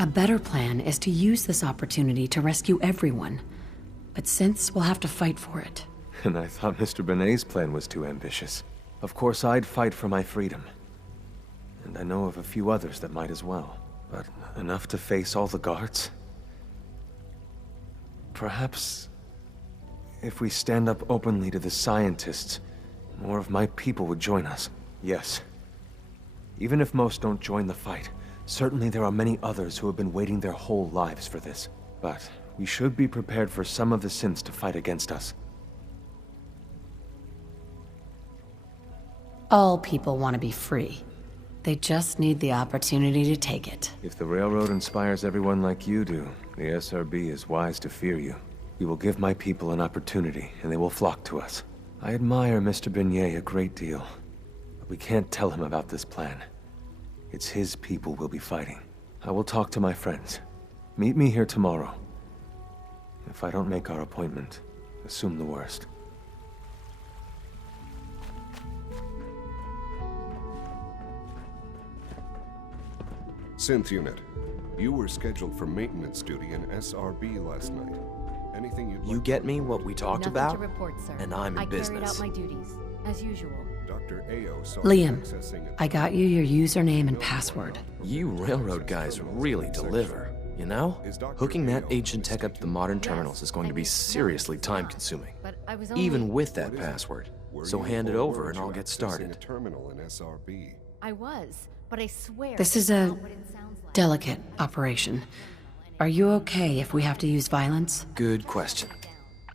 A better plan is to use this opportunity to rescue everyone. But synths will have to fight for it. And I thought Mr. Benet's plan was too ambitious. Of course, I'd fight for my freedom. And I know of a few others that might as well. But enough to face all the guards? Perhaps if we stand up openly to the scientists, more of my people would join us. Yes. Even if most don't join the fight, certainly there are many others who have been waiting their whole lives for this. But we should be prepared for some of the synths to fight against us. All people want to be free. They just need the opportunity to take it. If the Railroad inspires everyone like you do, the SRB is wise to fear you. We will give my people an opportunity, and they will flock to us. I admire Mr. Benet a great deal, but we can't tell him about this plan. It's his people we'll be fighting. I will talk to my friends. Meet me here tomorrow. If I don't make our appointment, assume the worst. Synth Unit, you were scheduled for maintenance duty in SRB last night. Anything you'd like You get me what we talked Nothing about? to report, sir. And I'm in business. I carried out my duties, as usual. Dr. Ayo saw Liam, accessing a- I got you your username and password. You railroad guys really deliver, you know? Hooking that ancient tech up to the modern terminals is going to be seriously time-consuming. But I was only... Even with that password. Were So you hand it or over weren't and I'll you get accessing started. a terminal in SRB? I was, but I swear... This is it's a not what it sounds like. delicate operation. Are you okay if we have to use violence? Good question.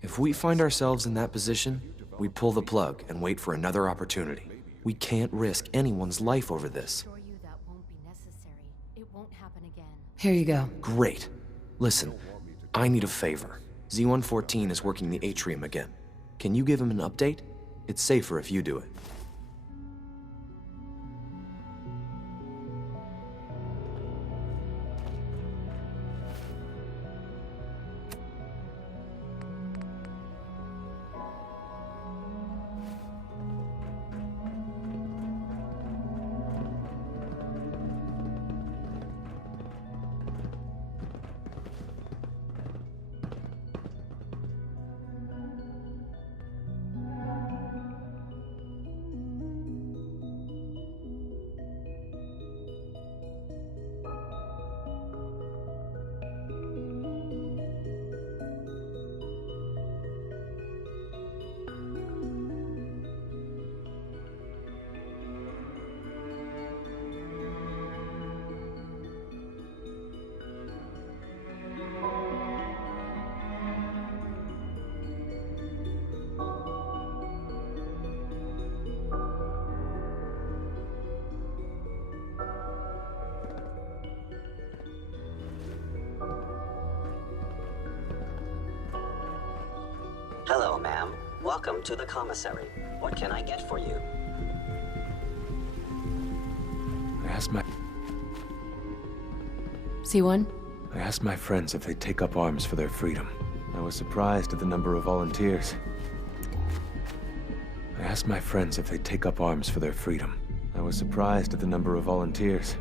If we find ourselves in that position, we pull the plug and wait for another opportunity. We can't risk anyone's life over this. I assure you that won't be necessary. It won't happen again. Here you go. Great. Listen, I need a favor. Z-114 is working the atrium again. Can you give him an update? It's safer if you do it. Hello, ma'am. Welcome to the commissary. What can I get for you? I asked my C1? I asked my friends if they'd take up arms for their freedom. I was surprised at the number of volunteers. I asked my friends if they'd take up arms for their freedom. I was surprised at the number of volunteers.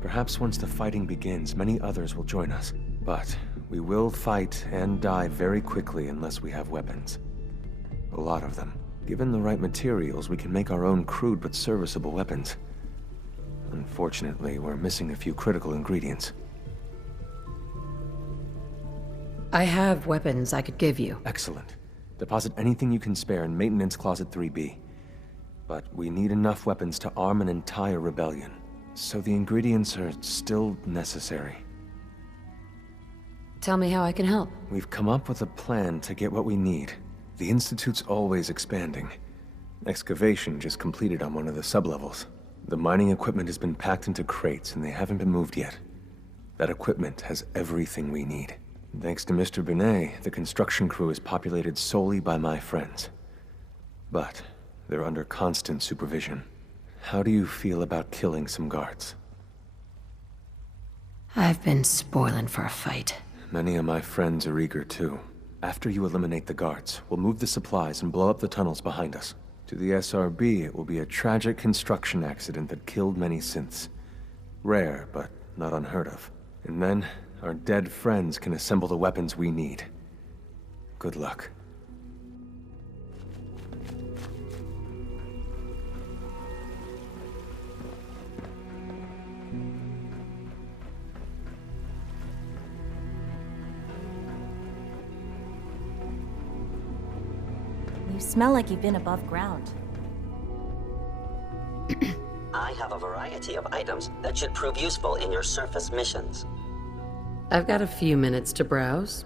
Perhaps once the fighting begins, many others will join us. But we will fight and die very quickly unless we have weapons. A lot of them. Given the right materials, we can make our own crude but serviceable weapons. Unfortunately, we're missing a few critical ingredients. I have weapons I could give you. Excellent. Deposit anything you can spare in Maintenance Closet 3B. But we need enough weapons to arm an entire rebellion. So the ingredients are still necessary. Tell me how I can help. We've come up with a plan to get what we need. The Institute's always expanding. Excavation just completed on one of the sublevels. The mining equipment has been packed into crates and they haven't been moved yet. That equipment has everything we need. Thanks to Mr. Benet, the construction crew is populated solely by my friends. But they're under constant supervision. How do you feel about killing some guards? I've been spoiling for a fight. Many of my friends are eager too. After you eliminate the guards, we'll move the supplies and blow up the tunnels behind us. To the SRB, it will be a tragic construction accident that killed many synths. Rare, but not unheard of. And then, our dead friends can assemble the weapons we need. Good luck. You smell like you've been above ground. I have a variety of items that should prove useful in your surface missions. I've got a few minutes to browse.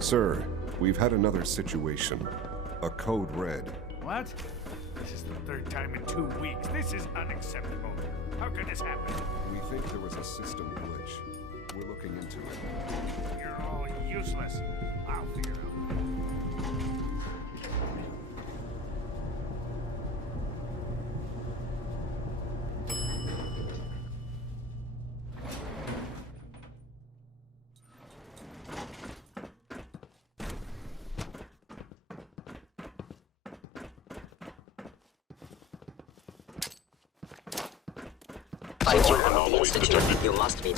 Sir, we've had another situation. A code red. What? This is the third time in 2 weeks. This is unacceptable. How could this happen? We think there was a system glitch. We're looking into it. You're all useless. I'll figure it out. By order of the Institute, you must be